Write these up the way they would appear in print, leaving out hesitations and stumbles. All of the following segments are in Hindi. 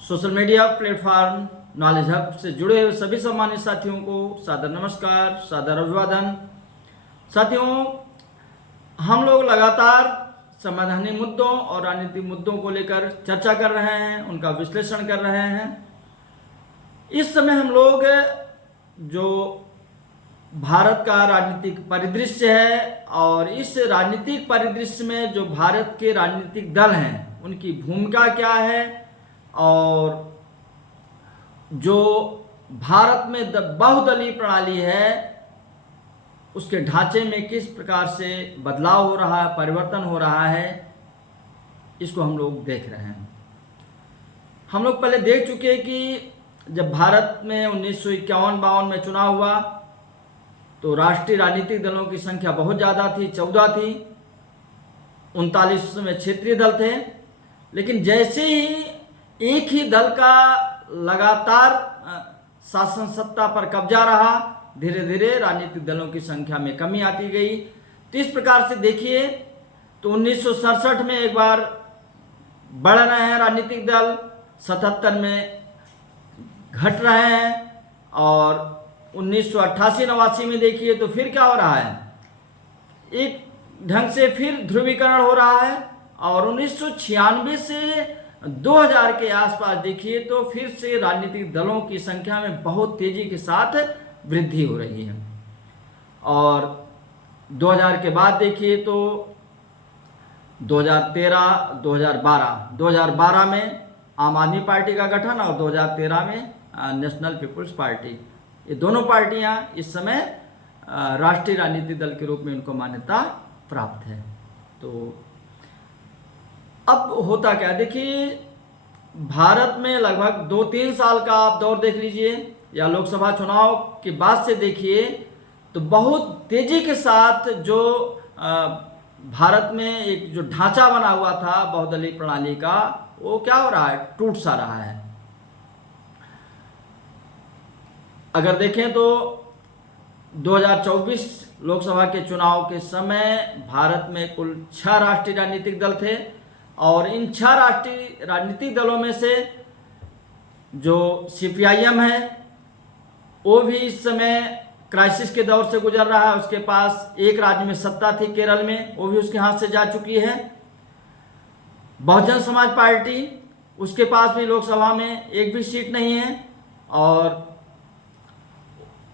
Social media platform knowledge hub से जुड़े हुए सभी सम्मानित साथियों को सादर नमस्कार, सादर अभिवादन। साथियों, हम लोग लगातार संवैधानिक मुद्दों और राजनीतिक मुद्दों को लेकर चर्चा कर रहे हैं, उनका विश्लेषण कर रहे हैं। इस समय हम लोग जो भारत का राजनीतिक परिदृश्य है और इस राजनीतिक परिदृश्य में जो भारत के राजनीतिक दल हैं उनकी भूमिका क्या है और जो भारत में बहुदलीय प्रणाली है उसके ढांचे में किस प्रकार से बदलाव हो रहा है, परिवर्तन हो रहा है, इसको हम लोग देख रहे हैं। हम लोग पहले देख चुके हैं कि जब भारत में 1951-52 में चुनाव हुआ तो राष्ट्रीय राजनीतिक दलों की संख्या बहुत ज़्यादा थी, 14 थी। 39 में क्षेत्रीय दल थे। लेकिन जैसे ही एक ही दल का लगातार शासन सत्ता पर कब्जा रहा, धीरे धीरे राजनीतिक दलों की संख्या में कमी आती गई। तो इस प्रकार से देखिए तो 1967 में एक बार बढ़ रहे हैं राजनीतिक दल, 77 में घट रहे हैं और 1988-89 में देखिए तो फिर क्या हो रहा है, एक ढंग से फिर ध्रुवीकरण हो रहा है। और 1996 से 2000 के आसपास देखिए तो फिर से राजनीतिक दलों की संख्या में बहुत तेजी के साथ वृद्धि हो रही है। और 2000 के बाद देखिए तो 2013, 2012 में आम आदमी पार्टी का गठन और 2013 में नेशनल पीपुल्स पार्टी, ये दोनों पार्टियां इस समय राष्ट्रीय राजनीतिक दल के रूप में इनको मान्यता प्राप्त है। तो अब होता क्या, देखिए भारत में लगभग 2-3 साल का आप दौर देख लीजिए या लोकसभा चुनाव के बाद से देखिए तो बहुत तेजी के साथ जो भारत में एक जो ढांचा बना हुआ था बहुदलीय प्रणाली का, वो क्या हो रहा है, टूट सा रहा है। अगर देखें तो 2024 लोकसभा के चुनाव के समय भारत में कुल 6 राष्ट्रीय राजनीतिक दल थे और इन 6 राष्ट्रीय राजनीतिक दलों में से जो CPIM है वो भी इस समय क्राइसिस के दौर से गुजर रहा है। उसके पास एक राज्य में सत्ता थी केरल में, वो भी उसके हाथ से जा चुकी है। बहुजन समाज पार्टी, उसके पास भी लोकसभा में एक भी सीट नहीं है और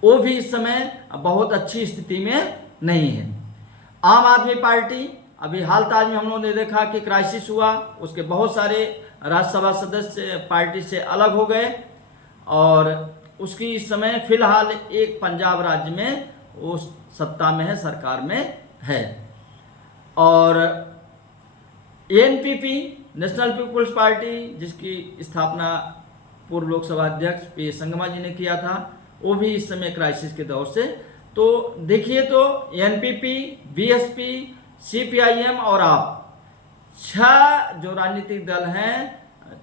वो भी इस समय बहुत अच्छी स्थिति में नहीं है। आम आदमी पार्टी, अभी हाल ताज में हम लोगों ने देखा कि क्राइसिस हुआ, उसके बहुत सारे राज्यसभा सदस्य पार्टी से अलग हो गए और उसकी इस समय फिलहाल एक पंजाब राज्य में वो सत्ता में है, सरकार में है। और ANPP नेशनल पीपुल्स पार्टी, जिसकी स्थापना पूर्व लोकसभा अध्यक्ष P. संगमा जी ने किया था, वो भी इस समय क्राइसिस के दौर से। तो देखिए तो ANPP, BSP, CPIM और आप 6 जो राजनीतिक दल हैं,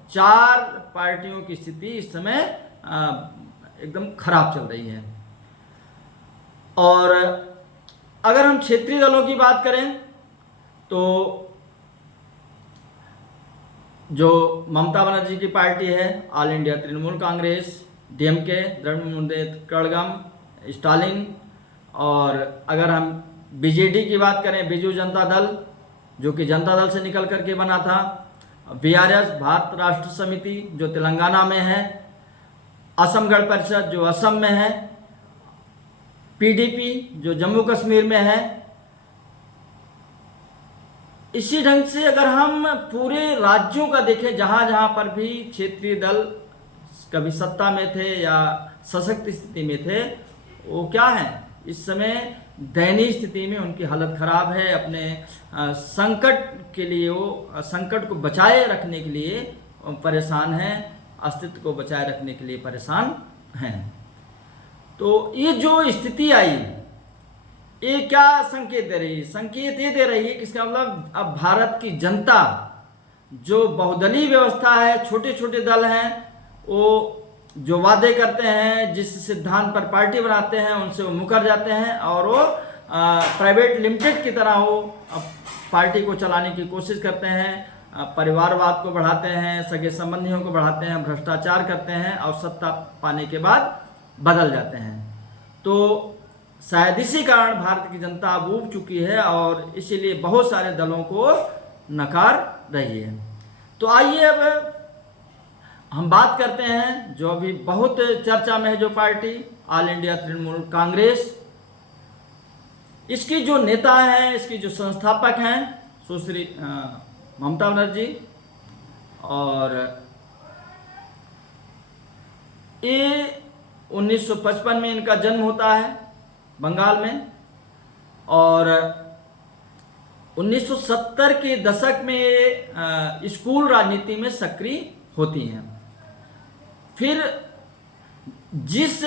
4 पार्टियों की स्थिति इस समय एकदम खराब चल रही है। और अगर हम क्षेत्रीय दलों की बात करें तो जो ममता बनर्जी की पार्टी है, all India Trinamool Congress, DMK, Dravida Munnetra Kazhagam, Stalin, और अगर हम BJD की बात करें, बिजू जनता दल, जो कि जनता दल से निकल करके बना था, BRS, भारत राष्ट्र समिति, जो तेलंगाना में है, असम गण परिषद, जो असम में है, PDP, जो जम्मू कश्मीर में है। इसी ढंग से अगर हम पूरे राज्यों का देखें, जहाँ जहाँ पर भी क्षेत्रीय दल कभी सत्ता में थे या सशक्त स्थिति में थे, वो क्या है, इस समय दयनीय स्थिति में उनकी हालत खराब है। अपने संकट के लिए वो संकट को बचाए रखने के लिए परेशान हैं, अस्तित्व को बचाए रखने के लिए परेशान हैं। तो ये जो स्थिति आई, ये क्या संकेत दे रही है? संकेत ये दे रही है कि इसका मतलब अब भारत की जनता, जो बहुदलीय व्यवस्था है, छोटे छोटे दल हैं, वो जो वादे करते हैं, जिस सिद्धांत पर पार्टी बनाते हैं, उनसे वो मुकर जाते हैं और वो प्राइवेट लिमिटेड की तरह वो पार्टी को चलाने की कोशिश करते हैं। परिवारवाद को बढ़ाते हैं, सगे संबंधियों को बढ़ाते हैं, भ्रष्टाचार करते हैं और सत्ता पाने के बाद बदल जाते हैं। तो शायद इसी कारण भारत की जनता अब ऊब चुकी है और इसीलिए बहुत सारे दलों को नकार रही है। तो आइए अब हम बात करते हैं जो अभी बहुत चर्चा में है जो party all India Trinamool Congress. इसकी जो नेता हैं, इसकी जो संस्थापक हैं सुश्री ममता बनर्जी, और ये 1955 में इनका जन्म होता है बंगाल में, और 1970 के दशक में स्कूल राजनीति में सक्रिय होती हैं। फिर जिस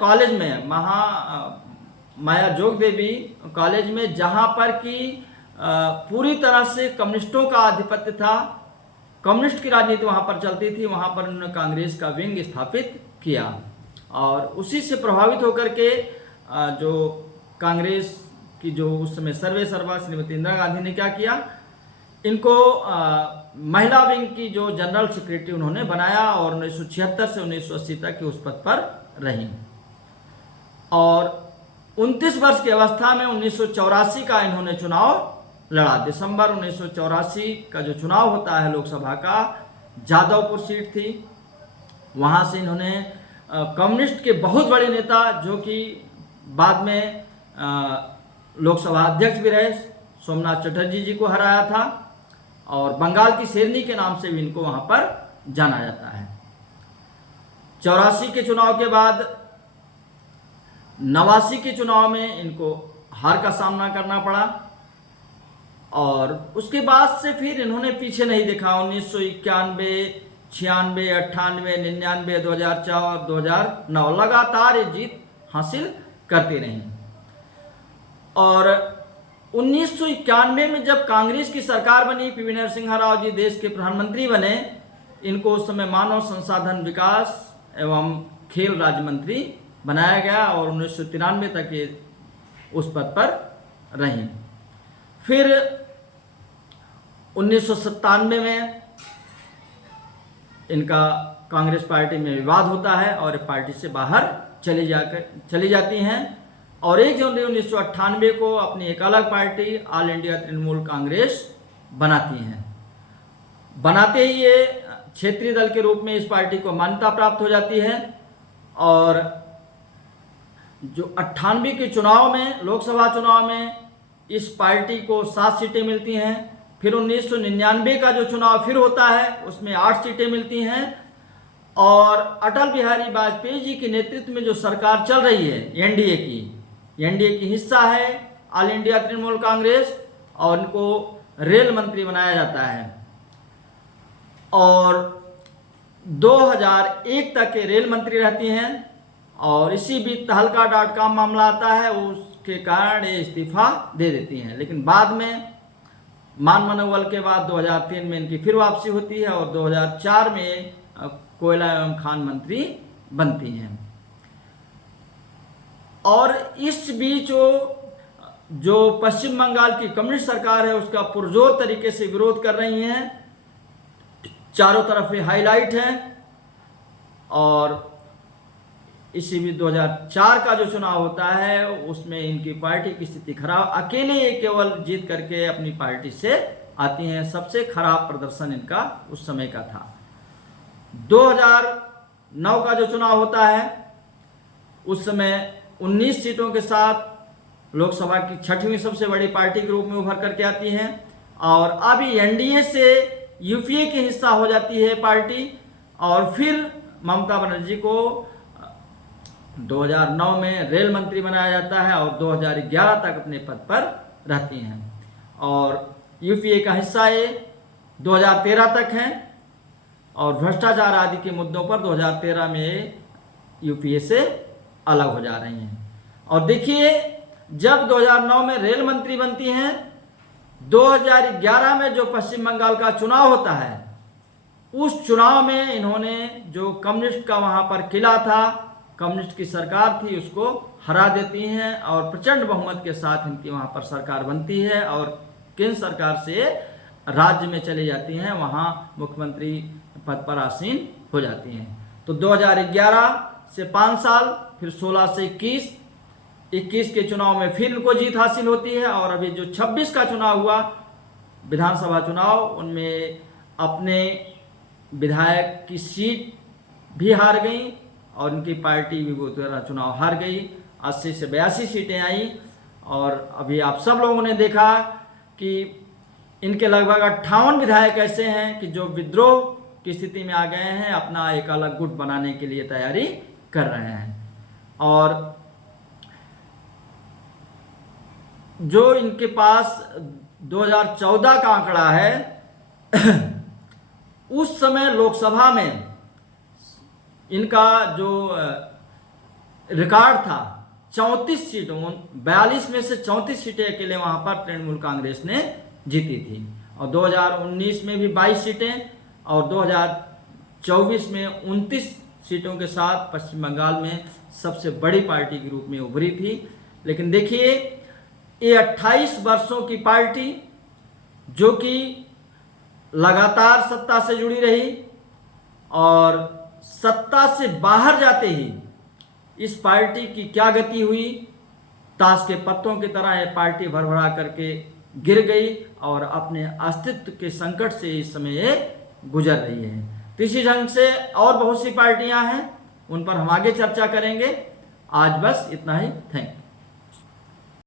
कॉलेज में माया जोगदेवी कॉलेज में, जहाँ पर कि पूरी तरह से कम्युनिस्टों का आधिपत्य था, कम्युनिस्ट की राजनीति वहाँ पर चलती थी, वहाँ पर उन्होंने कांग्रेस का विंग स्थापित किया और उसी से प्रभावित होकर के जो कांग्रेस की जो उस समय सर्वेसर्वा श्रीमती इंदिरा गांधी ने क्या किया, इनको महिला विंग की जो जनरल सेक्रेटरी उन्होंने बनाया और 1976 से 1980 तक के उस पद पर रही। और 29 वर्ष की अवस्था में 1984 का इन्होंने चुनाव लड़ा। दिसंबर 1984 का जो चुनाव होता है लोकसभा का, जादवपुर सीट थी, वहाँ से इन्होंने कम्युनिस्ट के बहुत बड़े नेता जो कि बाद में लोकसभा अध्यक्ष भी रहे, सोमनाथ चटर्जी जी को हराया था और बंगाल की शेरनी के नाम से भी इनको वहाँ पर जाना जाता है। 84 के चुनाव के बाद 89 के चुनाव में इनको हार का सामना करना पड़ा और उसके बाद से फिर इन्होंने पीछे नहीं देखा। 1991, 96, 98, 99, 2004, 2009 लगातार ये जीत हासिल करती रही। और 1991 में जब कांग्रेस की सरकार बनी, पीवी नरसिम्हा राव जी देश के प्रधानमंत्री बने, इनको उस समय मानव संसाधन विकास एवं खेल राज्य मंत्री बनाया गया और 1993 तक ये उस पद पर रहीं। फिर 1997 में इनका कांग्रेस पार्टी में विवाद होता है और पार्टी से बाहर चली जाती हैं और 1 जनवरी 1998 को अपनी एक अलग party all India Trinamool Congress बनाती हैं। बनाते ही ये क्षेत्रीय दल के रूप में इस पार्टी को मान्यता प्राप्त हो जाती है और जो 98 के चुनाव में, लोकसभा चुनाव में इस पार्टी को 7 सीटें मिलती हैं। फिर 1999 का जो चुनाव फिर होता है उसमें 8 सीटें मिलती हैं और अटल बिहारी वाजपेयी जी के नेतृत्व में जो सरकार चल रही है एनडीए की हिस्सा है ऑल इंडिया तृणमूल कांग्रेस और इनको रेल मंत्री बनाया जाता है और 2001 तक के रेल मंत्री रहती हैं और इसी बीच तहलका.com मामला आता है, उसके कारण ये इस्तीफा दे देती हैं। लेकिन बाद में मान मनोबल के बाद 2003 में इनकी फिर वापसी होती है और 2004 में कोयला एवं खान मंत्री बनती हैं। और इस बीच जो पश्चिम बंगाल की कम्युनिस्ट सरकार है उसका पुरजोर तरीके से विरोध कर रही हैं, चारों तरफ ये हाईलाइट है। और इसी बीच 2004 का जो चुनाव होता है उसमें इनकी पार्टी की स्थिति खराब, अकेले ये केवल जीत करके अपनी पार्टी से आती हैं। सबसे खराब प्रदर्शन इनका उस समय का था। 2009 का जो चुनाव होता है उस समय 19 सीटों के साथ लोकसभा की 6वीं सबसे बड़ी पार्टी के रूप में उभर करके आती हैं और अभी एनडीए से यूपीए के हिस्सा हो जाती है पार्टी। और फिर ममता बनर्जी को 2009 में रेल मंत्री बनाया जाता है और 2011 तक अपने पद पर रहती हैं और यूपीए का हिस्सा ये 2013 तक है और भ्रष्टाचार आदि के मुद्दों पर 2013 में यूपीए से अलग हो जा रही हैं। और देखिए, जब 2009 में रेल मंत्री बनती हैं, 2011 में जो पश्चिम बंगाल का चुनाव होता है उस चुनाव में इन्होंने जो कम्युनिस्ट का वहाँ पर किला था, कम्युनिस्ट की सरकार थी, उसको हरा देती हैं और प्रचंड बहुमत के साथ इनकी वहाँ पर सरकार बनती है और केंद्र सरकार से राज्य में चली जाती हैं, वहाँ मुख्यमंत्री पद पर आसीन हो जाती हैं। तो 2011 से 5 साल, फिर 16 से 21 के चुनाव में फिर इनको जीत हासिल होती है। और अभी जो 26 का चुनाव हुआ, विधानसभा चुनाव, उनमें अपने विधायक की सीट भी हार गई और उनकी पार्टी भी वो चुनाव हार गई। 80 से 82 सीटें आई। और अभी आप सब लोगों ने देखा कि इनके लगभग 58 विधायक ऐसे हैं कि जो विद्रोह की स्थिति में आ गए हैं, अपना एक अलग गुट बनाने के लिए तैयारी कर रहे हैं। और जो इनके पास 2014 का आंकड़ा है उस समय लोकसभा में इनका जो रिकॉर्ड था 34 सीटों, 42 में से 34 सीटें अकेले वहां पर तृणमूल कांग्रेस ने जीती थी। और 2019 में भी 22 सीटें और 2024 में 29 सीटों के साथ पश्चिम बंगाल में सबसे बड़ी पार्टी के रूप में उभरी थी। लेकिन देखिए, ये 28 वर्षों की पार्टी जो कि लगातार सत्ता से जुड़ी रही और सत्ता से बाहर जाते ही इस पार्टी की क्या गति हुई, ताश के पत्तों की तरह ये पार्टी भरभरा करके गिर गई और अपने अस्तित्व के संकट से इस समय ये गुजर रही है। तो इसी ढंग से और बहुत सी पार्टियां हैं, उन पर हम आगे चर्चा करेंगे। आज बस इतना ही। Thank you.